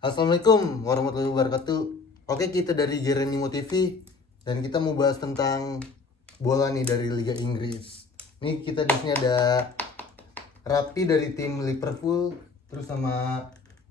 Assalamualaikum warahmatullahi wabarakatuh. Oke, kita dari Geronimo TV dan kita mau bahas tentang bola nih dari Liga Inggris. Nih kita di sini ada Rapi dari tim Liverpool, terus sama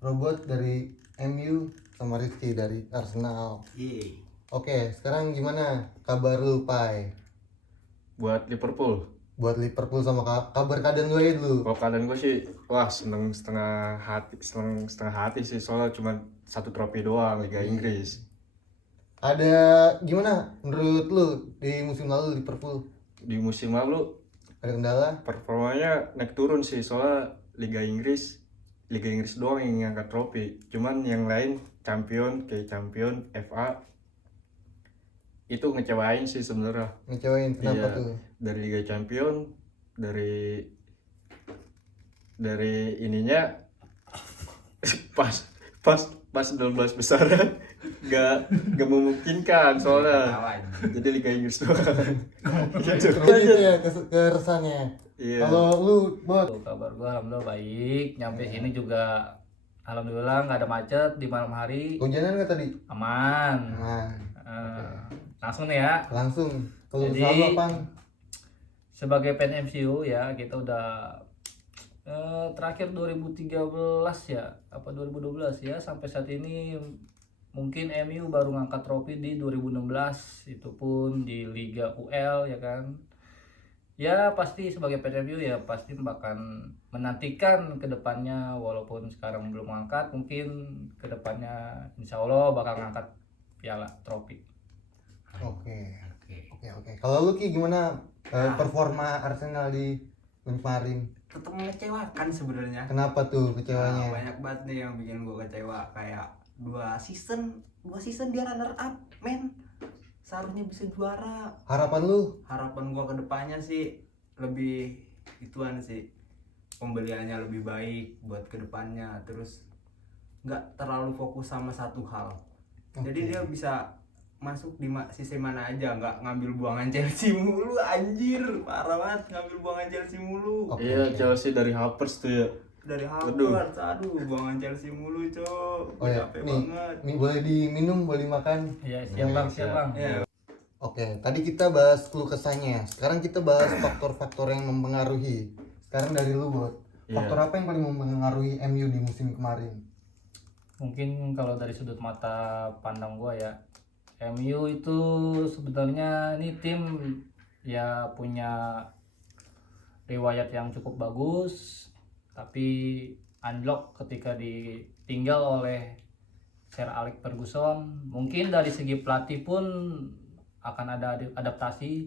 Robot dari MU, sama Rizky dari Arsenal. Yeay. Oke, sekarang gimana kabar lu, Pai? Buat Liverpool. Buat Liverpool sama kabar keadaan lu ya dulu. Kalau keadaan gue sih, wah seneng setengah hati sih, soalnya cuma satu trofi doang Liga Inggris. Ada gimana menurut lu di musim lalu Liverpool? Di musim lalu Ada kendala? performanya naik turun sih, soalnya Liga Inggris doang yang ngangkat trofi. Cuman yang lain champion FA itu ngecewain sih sebenarnya. Ngecewain, kenapa Iya, tuh? dari Liga Champion, dari ininya pas 16 besar nggak memungkinkan soalnya, jadi Liga Inggris doang. Gitu. Oh gitu ya keresannya. Iya. Kalau lu Bot, Kabar gue alhamdulillah baik. Nyampe sini juga alhamdulillah nggak ada macet di malam hari. hujanan nggak tadi? Aman. Nah, Langsung nih ya. langsung. Kalau Jadi- selalu apa? Sebagai fan MCU ya kita udah terakhir 2013 ya apa 2012 ya sampai saat ini mungkin MU baru ngangkat trofi di 2016 itu pun di Liga UL ya kan. Ya pasti sebagai fan MU ya pasti bahkan menantikan kedepannya walaupun sekarang belum ngangkat mungkin kedepannya insya Allah bakal ngangkat piala trofi. Oke. Oke. Kalau lu Ki gimana performa Arsenal di kemarin? Tetap mengecewakan sebenarnya. Kenapa tuh Nah, kecewanya? banyak banget nih yang bikin gue kecewa. Kayak dua season dia runner up, men. Seharusnya bisa juara. Harapan lu? Harapan gue ke depannya sih lebih ituan sih. Pembeliannya lebih baik buat ke depannya. Terus nggak terlalu fokus sama satu hal. Jadi dia bisa masuk di sisi mana aja, nggak ngambil buangan Chelsea mulu, anjir parah banget ngambil buangan Chelsea mulu. Oke, Iya, oke. Chelsea dari Havertz tuh ya. Dari Aduh. Harvard, aduh buangan Chelsea mulu cok, Oh ya, capek nih, banget. nih boleh diminum, boleh makan. Ya siap bang, siap bang. Ya, Oke, tadi kita bahas keluh kesahnya. Sekarang kita bahas faktor-faktor yang mempengaruhi. Sekarang dari lu, Bot. Iya. Faktor apa yang paling mempengaruhi MU di musim kemarin? Mungkin kalau dari sudut mata pandang gua ya MU itu sebenarnya ini tim ya punya riwayat yang cukup bagus tapi unlock ketika ditinggal oleh Sir Alex Ferguson. Mungkin dari segi pelatih pun akan ada adaptasi.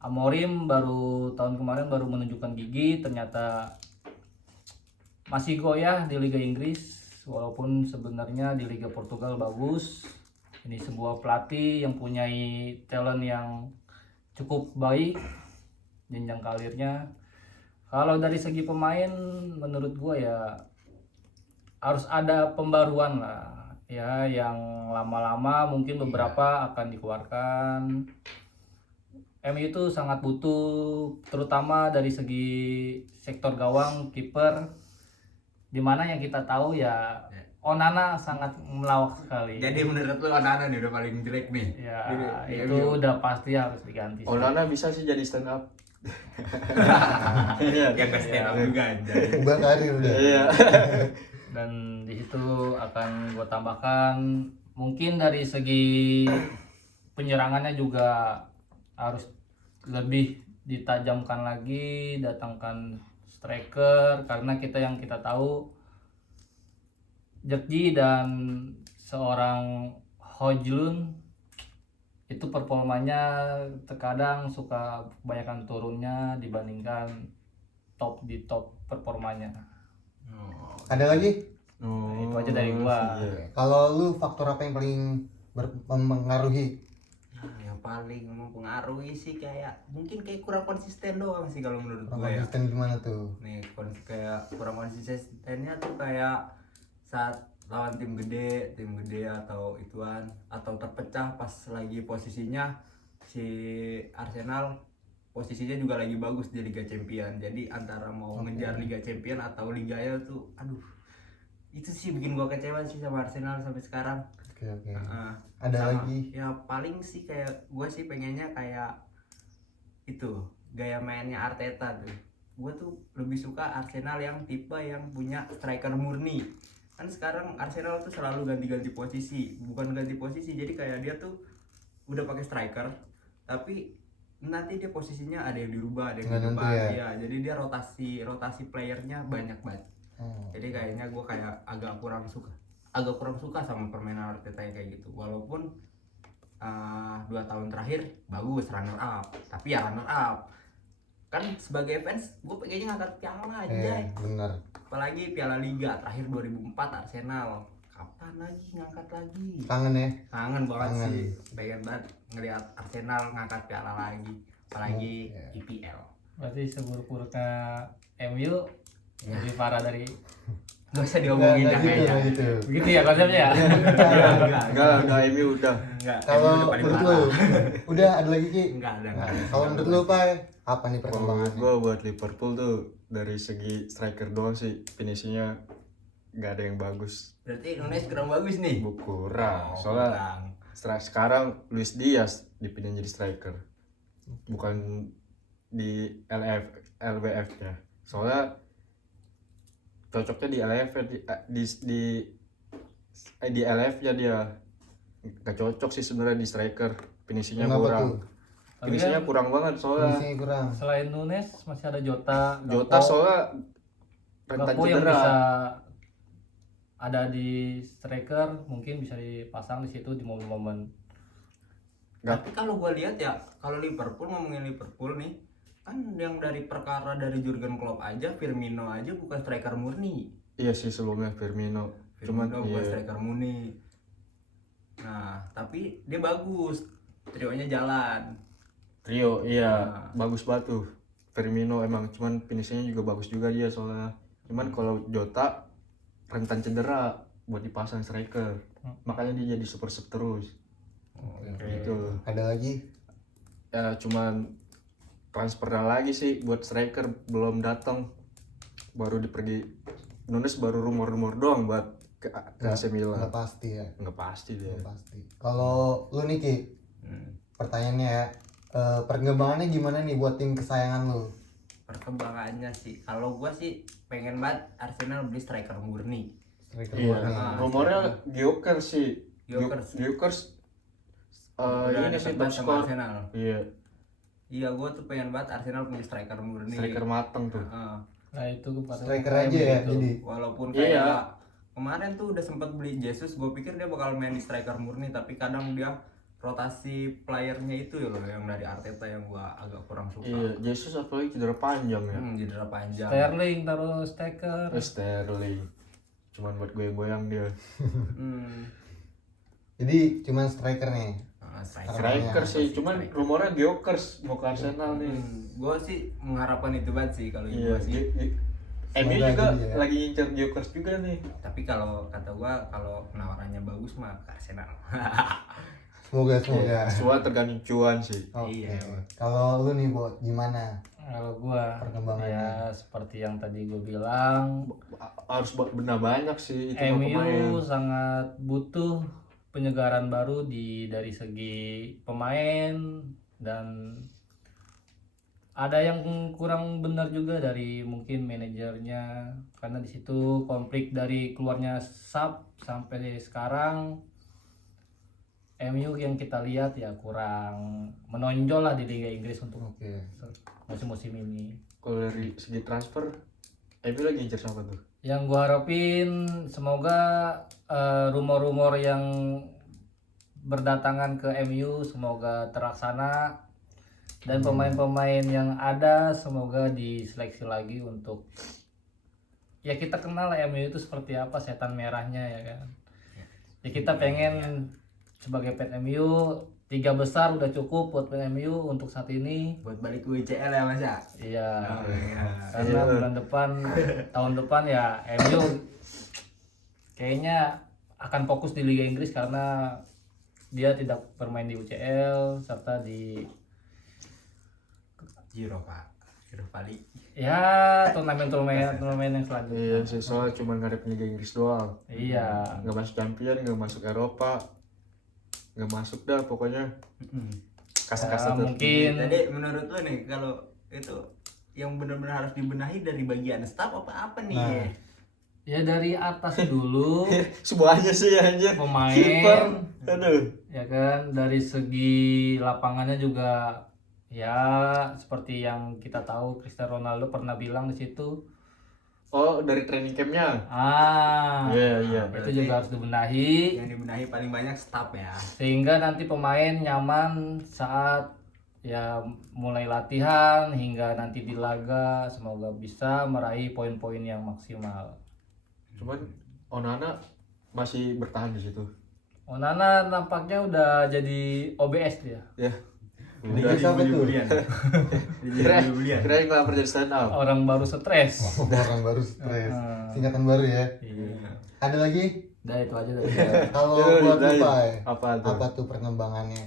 Amorim tahun kemarin baru menunjukkan gigi, ternyata masih goyah di Liga Inggris walaupun sebenarnya di Liga Portugal bagus. Ini sebuah pelatih yang punya talent yang cukup baik jenjang karirnya. Kalau dari segi pemain menurut gua ya harus ada pembaruan lah ya, yang lama-lama mungkin beberapa akan dikeluarkan. MU itu sangat butuh terutama dari segi sektor gawang, kiper, dimana yang kita tahu ya Onana sangat melawak sekali. jadi menurut lu Onana nih udah paling jelek nih? Ya Di itu MU. udah pasti harus diganti. Onana bisa sih jadi stand up. Iya. Yang ke stand up juga anjay. Ubah karir udah. Iya. Dan di situ akan gue tambahkan mungkin dari segi penyerangannya juga harus lebih ditajamkan lagi, datangkan striker karena kita tahu Jeki dan seorang Hojlund itu performanya terkadang suka kebanyakan turunnya dibandingkan top performanya. Ada lagi? Oh, Itu aja dari gua. iya. Kalau lu faktor apa yang paling mempengaruhi? Yang paling mempengaruhi sih kayak mungkin kayak kurang konsisten doang sih kalau menurut Kurang gue ya. konsisten gimana tuh? Nih kayak kurang konsistennya tuh kayak saat lawan tim gede atau ituan atau terpecah pas lagi posisinya si Arsenal posisinya juga lagi bagus di Liga Champion. Jadi antara mau ngejar Liga Champion atau liganya tuh aduh itu sih bikin gua kecewa sih sama Arsenal sampai sekarang. Oke oke. Heeh. Ada Sama, lagi? ya paling sih kayak gua sih pengennya kayak itu gaya mainnya Arteta tuh. Gua tuh lebih suka Arsenal yang tipe yang punya striker murni. Kan sekarang Arsenal tuh selalu ganti-ganti posisi, bukan ganti posisi, jadi kayak dia tuh udah pakai striker tapi nanti dia posisinya ada yang dirubah, ada yang Nggak di nentu depan ya? ya, jadi dia rotasi playernya banyak banget. Oh. Jadi kayaknya gue kayak agak kurang suka sama permainan Arteta yang kayak gitu, walaupun 2 tahun terakhir bagus runner up, tapi ya runner up kan sebagai fans gue pengennya ngangkat piala aja. Bener. Apalagi Piala Liga terakhir 2004 Arsenal, kapan lagi ngangkat lagi? Kangen ya? Kangen banget Kangen. sih, pengen banget ngelihat Arsenal ngangkat piala lagi, apalagi Iya. IPL. Berarti seburuk-buruknya MU lebih parah dari Gak usah diomongin dah gitu, kayaknya. nggak gitu. begitu ya konsepnya ya. Enggak, udah MU udah. Enggak. Kalau MU udah paling menurut parah. lu, udah ada lagi Ki? Enggak ada. Nah, kalau menurut lu Pai, apa nih Kalau perkembangannya? gue buat Liverpool tuh dari segi striker doang sih, finishingnya nggak ada yang bagus. Berarti Nunes kurang bagus nih. Kurang. Oh, Soalnya kurang. sekarang Luis Diaz dipindahin jadi striker, bukan di LBF nya. Soalnya cocoknya di LF di LF ya, dia nggak cocok sih sebenarnya di striker, finishingnya Kenapa kurang. tuh? Tapi Finishingnya kan kurang banget soalnya. Finishingnya kurang. selain Nunes masih ada Jota, Jota soalnya rentan Gakpo yang cedera. bisa ada di striker, mungkin bisa dipasang di situ di momen-momen. Tapi kalau gue lihat ya, kalau Liverpool, ngomongin Liverpool nih, kan yang dari perkara dari Jurgen Klopp aja, Firmino aja bukan striker murni. Iya sih, sebelumnya Firmino. Cuman Firmino bukan iya, striker murni. Nah, tapi dia bagus, trionya jalan. Rio iya Nah. bagus banget tuh. Firmino emang, cuman finishingnya juga bagus juga dia soalnya. Cuman kalau Jota rentan cedera buat dipasang striker. Makanya dia jadi super sub terus. Gitu. Ada lagi? Ya cuman transfernya lagi sih buat striker belum datang. Baru dipergi Nunes, baru rumor-rumor doang buat ke AC Milan. Nggak pasti ya. Nggak pasti dia. Nggak pasti. Kalau lu nih Ki, pertanyaannya ya, perkembangannya gimana nih buat tim kesayangan lu? Perkembangannya sih, kalau gua sih pengen banget Arsenal beli striker murni. Striker Iya, murni. rumornya Gyökeres sih. Gyökeres. Ini Udah sih deket top banget sama score. Arsenal. Iya, Iya, gua tuh pengen banget Arsenal punya striker murni. striker mateng tuh. Heeh. Nah itu Striker aja ya, jadi. Walaupun Iya. kayak kemarin tuh udah sempat beli Jesus, gue pikir dia bakal main di striker murni, tapi kadang dia rotasi playernya itu ya loh yang dari Arteta yang gua agak kurang suka. Iya, Jesus apalagi cedera panjang ya. Cedera panjang. Sterling taruh striker. Sterling. Cuman buat goyang-goyang dia. Hmm. Jadi cuman striker nih. Striker. Striker sih, Pasti cuman striker. rumornya Gyökeres mau ke Arsenal nih. Gue sih mengharapkan itu banget sih kalau Iya, gue sih. MU Semoga juga jadi ya. lagi ngincer Gyökeres juga nih. Tapi kalau kata gua, kalau penawarannya bagus mah ke Arsenal. Semoga. Semua tergantung cuan sih. Oke. Iya. Kalau lu nih Bot, gimana? Kalau gua Perkembangannya. ya seperti yang tadi gue bilang, Harus benar banyak sih itu mau MU pemain. sangat butuh penyegaran baru dari segi pemain, dan ada yang kurang benar juga dari mungkin manajernya, karena di situ konflik dari keluarnya sub sampai sekarang. MU yang kita lihat ya kurang menonjol lah di Liga Inggris untuk Oke. musim-musim ini. Kalau dari segi transfer, MU lagi ngincer siapa tuh? Yang gua harapin semoga rumor-rumor yang berdatangan ke MU semoga terlaksana, dan pemain-pemain yang ada semoga diseleksi lagi untuk ya kita kenal MU itu seperti apa, setan merahnya ya kan. Ya kita pengen sebagai fan MU 3 besar udah cukup buat fan MU untuk saat ini. Buat balik ke WCL ya Mas ya. Iya. Oh, iya. Karena bulan depan, tahun depan ya MU kayaknya akan fokus di Liga Inggris karena dia tidak bermain di UCL serta di Europa. Europa League. Ya, turnamen yang selanjutnya. Iya sih, soalnya cuma ngadepin Liga Inggris doang. Iya. Nggak masuk champion, nggak masuk Eropa, nggak masuk dah pokoknya. Kasta-kasta Ya, mungkin Jadi menurut lo nih kalau itu yang benar-benar harus dibenahi dari bagian staff apa nih? Nah. ya dari atas dulu semuanya sih aja. pemain, Kiper, aduh. ya kan, dari segi lapangannya juga ya seperti yang kita tahu Cristiano Ronaldo pernah bilang di situ. Oh, dari training campnya. Iya. Itu juga harus dibenahi Yang dibenahi paling banyak staff ya. sehingga nanti pemain nyaman saat ya mulai latihan hingga nanti di laga, semoga bisa meraih poin-poin yang maksimal. Cuman Onana masih bertahan di situ. Onana nampaknya udah jadi OBS dia. Ya. Udah Udah. jadi siapa tuh? beli-belian. Kira yang ngelamar jadi stand up. Orang baru stres. Orang baru stres. Ah. Singkatan baru ya. Iya. Ada lagi? Udah itu aja dari Kalau Ya, buat udah, lu Pai, apa tuh? apa tuh perkembangannya?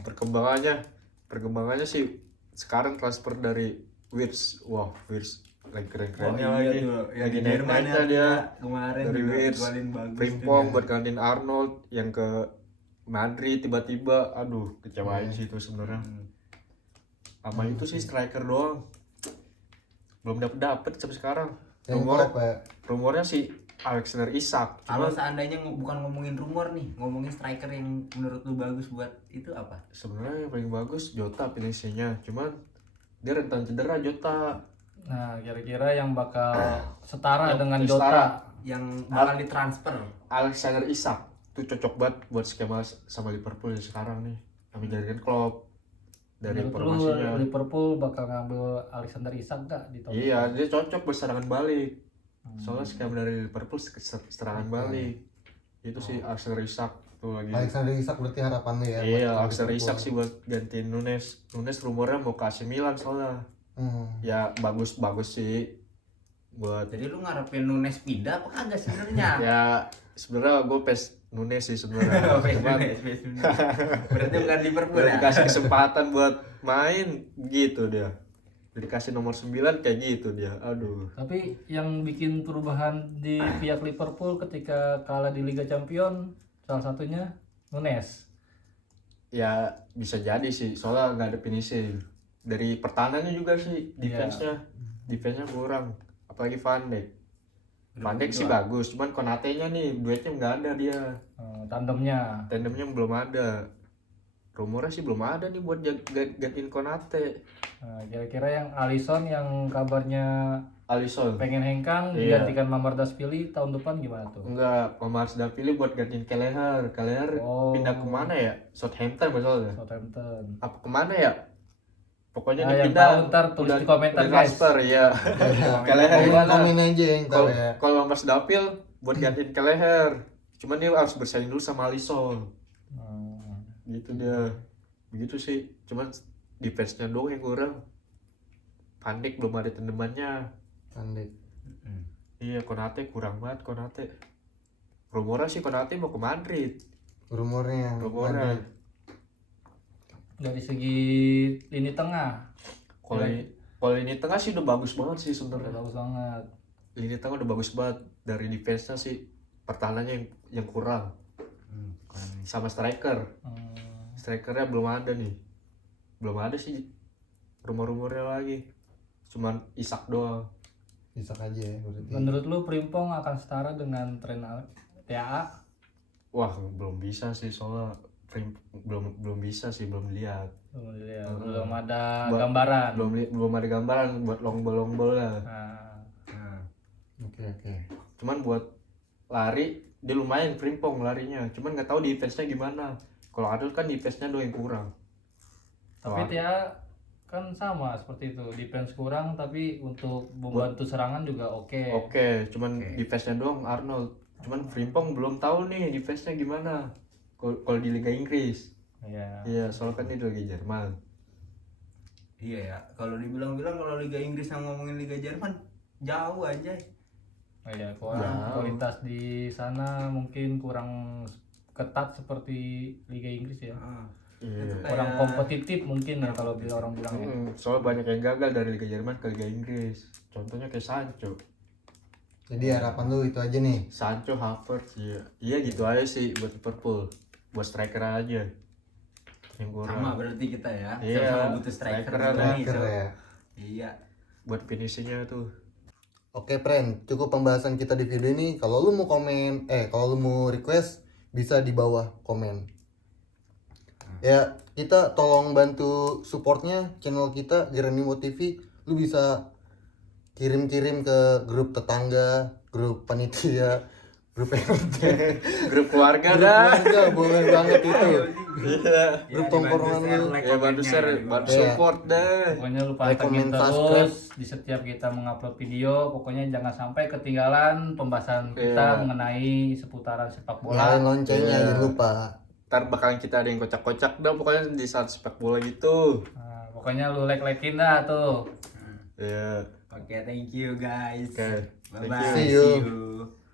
Perkembangannya sih sekarang transfer dari Wirtz. Wah, Wirtz lagi keren-keren. Oh iya tuh, yang di Jerman ya dia. kemarin Dari juga Wirtz, golin bagus. Frimpong tuh buat gantiin Arnold yang ke Madrid tiba-tiba. Aduh, kecewain sih itu sebenarnya. Sama itu sih striker doang. Belum dapet sampai sekarang. Yang Rumornya, top ya. rumornya sih Alexander Isak. Kalau Cuman seandainya bukan ngomongin rumor nih, ngomongin striker yang menurut lu bagus buat itu apa? sebenarnya yang paling bagus Jota finishingnya. Cuman dia rentan cedera Jota. Nah, kira-kira yang bakal setara dengan setara. Jota. Yang bakal ditransfer. Alexander Isak tuh cocok banget buat skema sama Liverpool yang sekarang nih. Kami jadikan Klopp dari Menurut lu informasinya. Liverpool bakal ngambil Alexander Isak gak di tahun Iya, dia cocok buat serangan balik. Hmm. Soalnya skema dari Liverpool serangan balik. Itu sih Alexander Isak tuh lagi. Alexander Isak berarti harapan lu ya. Iya, buat Alexander Liverpool. Isak sih buat gantiin Nunes. Nunes rumornya mau ke AC Milan soalnya. Ya bagus sih buat. Jadi lu ngarepin Nunes pindah apa kagak sebenarnya? Ya sebenarnya gue pes Nunes sih sebenarnya. Cuman Berarti bukan Liverpool udah ya? dikasih kesempatan buat main gitu dia. Udah dikasih nomor 9 kayak gitu dia. Aduh. Tapi yang bikin perubahan di pihak Liverpool ketika kalah di Liga Champion salah satunya Nunes. Ya bisa jadi sih soalnya nggak ada finishing. Dari pertahanannya juga sih defense-nya kurang. Apalagi Van Dijk. Van Dijk sih bagus, cuman Konate-nya nih duetnya nggak ada dia. Tandemnya. Tandemnya belum ada. Rumornya sih belum ada nih buat gantiin Konate. Nah, kira-kira yang Alisson yang kabarnya Alisson. pengen hengkang Iya. digantikan Mamardashvili tahun depan gimana tuh? Enggak, Omar sudah pilih buat gantiin Kelleher. Kelleher Oh. pindah kemana ya? Southampton masalahnya. Southampton. Apa kemana ya? Pokoknya Nah, dia yang pindah. tahu ntar tulis di komentar, udah guys. transfer ya. Kelleher gimana? Komen aja yang tahu Kalau ya. kalau Omar Dapil buat gantiin Kelleher. Cuman dia harus bersaing dulu sama Alisson. Gitu dia. Begitu sih. Cuman defense-nya doang yang kurang. Van Dijk belum ada tandemannya. Van Dijk. Iya, Konate kurang banget Konate. Rumornya sih Konate mau ke Madrid. Rumornya. Rumornya. Dari segi lini tengah Kalau lini tengah sih udah bagus banget sih udah sebenarnya. bagus banget. Lini tengah udah bagus banget. Dari defense-nya sih pertahanannya yang kurang. Sama striker. Strikernya belum ada nih. Belum ada sih rumor-rumornya lagi. Cuman Isak doang. Isak aja ya berarti. Menurut lu Frimpong akan setara dengan tren TAA? Wah, belum bisa sih soalnya belum bisa sih, belum lihat. Belum ada Buat- gambaran. Belum ada gambaran buat long ball lah. Nah, Oke. Cuman buat lari dia lumayan Frimpong larinya. Cuman nggak tahu defense-nya gimana. Kalau Adel kan defense-nya doang yang kurang. tapi TAA kan sama seperti itu, defense kurang tapi untuk membantu serangan juga oke. Oke, cuman defense-nya doang Arnold. Cuman Frimpong belum tahu nih defense-nya gimana. Kalau di Liga Inggris. Iya. Iya, soalnya kan dia di Liga Jerman. Iya ya, kalau dibilang-bilang kalau Liga Inggris yang ngomongin Liga Jerman jauh aja. Oh iya, kualitas di sana mungkin kurang ketat seperti Liga Inggris ya. Iya. Orang kompetitif mungkin ya kalau orang bilang ya. Soalnya banyak yang gagal dari Liga Jerman ke Liga Inggris. Contohnya kayak Sancho. Jadi harapan lu itu aja nih. Sancho, Havertz, iya gitu aja sih buat Liverpool. Buat striker aja. Yang kurang. Sama berarti kita ya. Iya, Sama-sama butuh striker striker juga ada. nih, Striker so. ya. Iya. Buat finishingnya tuh. Oke, friend, cukup pembahasan kita di video ini. Kalau lu mau komen, kalau lu mau request, bisa di bawah komen. Ya, kita tolong bantu supportnya channel kita Geronimo TV. Lu bisa kirim-kirim ke grup tetangga, grup panitia, grup RT, Grup keluarga grup dah. keluarga, boleh banget itu. Iya. Grup tongkrongan lu. Ya bantu share, bantu Iya. support dah. Pokoknya lupa Like, pantengin comment, subscribe. terus di setiap kita mengupload video. Pokoknya jangan sampai ketinggalan pembahasan Iya. kita mengenai seputaran sepak Nyalain bola. loncengnya, Iya. jangan lupa. Ntar bakalan kita ada yang kocak-kocak dah pokoknya di saat sepak bola gitu. Nah, pokoknya lu like-likein dah tuh. Iya. Oke, thank you guys. Oke, thank Bye bye. you. See you. See you.